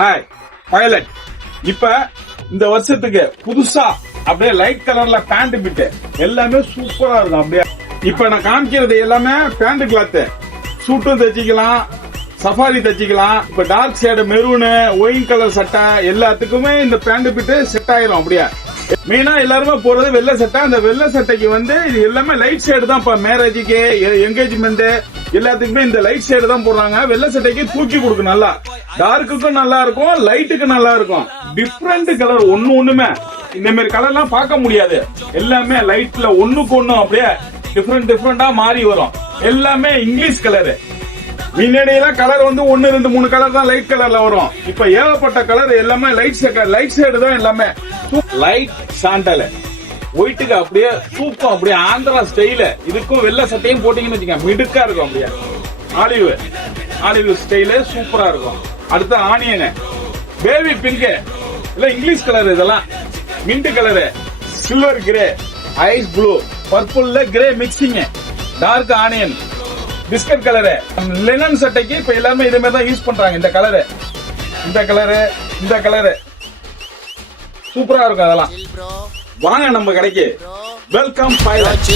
Hi pilot. இப்ப இந்த வருஷத்துக்கு புதுசா அப்படியே லைட் கலர்ல பேண்ட் பிட்டு எல்லாமே சூப்பரா இருக்கும். அப்படியே இப்ப நான் காமிக்கிறது எல்லாமே பேண்ட் கிளாத். சூட்டும் தைச்சிக்கலாம், சஃபாரி தைச்சிக்கலாம். இப்ப dark shade maroon, wine colour சட்டை எல்லாத்துக்குமே இந்த பேண்ட் பிட்டு செட் ஆயிரும். அப்படியே மெயினா எல்லாருமே போறது வெள்ளை சட்டை. அந்த வெள்ளை சட்டைக்கு இது எல்லாமே லைட் ஷேடு தான். இப்ப மேரேஜுக்கு, என்கேஜ்மெண்ட் எல்லாத்துக்குமே இந்த லைட் ஷேடு தான் போடுறாங்க. வெள்ளை சட்டைக்கு தூக்கி கொடுக்கும், நல்லா டார்க்குக்கும் நல்லா இருக்கும், லைட்டுக்கு நல்லா இருக்கும். டிஃப்ரெண்ட் கலர் ஒண்ணுமே இந்த மாதிரி கலர் எல்லாம் பார்க்க முடியாது. எல்லாமே லைட்ல ஒண்ணுக்கு ஒண்ணும் அப்படியே டிஃப்ரெண்டா மாறி வரும். எல்லாமே இங்கிலீஷ் கலரு. முன்னாடியெல்லாம் கலர் 1, 2, 3 கலர் தான் லைட் கலர்ல வரும். இப்ப ஏகப்பட்ட கலர் எல்லாமே லைட் ஷேடு தான். எல்லாமே லைட் சாண்டல் ஒயிட்டுக்கு அப்படியே சூப்பர், அப்படியே ஆந்திரா ஸ்டைல. இதுக்கும் வெள்ளை சட்டையும் போட்டீங்கன்னு வச்சுக்கோங்க, மிடுக்கா இருக்கும். அப்படியே ஆலிவ் ஸ்டைல சூப்பரா இருக்கும். அடுத்து ஆனியன், பேபி பிங்க், இல்ல இங்கிலீஷ் கலர், இதெல்லாம் mint colour, silver grey, ice blue, பர்பிள்ல grey mixing, dark onion, biscuit colour, linen சட்டைக்கு இப்ப எல்லாமே இதே மாதிரி தான் யூஸ் பண்றாங்க. இந்த கலரு சூப்பரா இருக்கும். அதெல்லாம் வாங்க நம்ம கடைக்கு. Welcome pilot.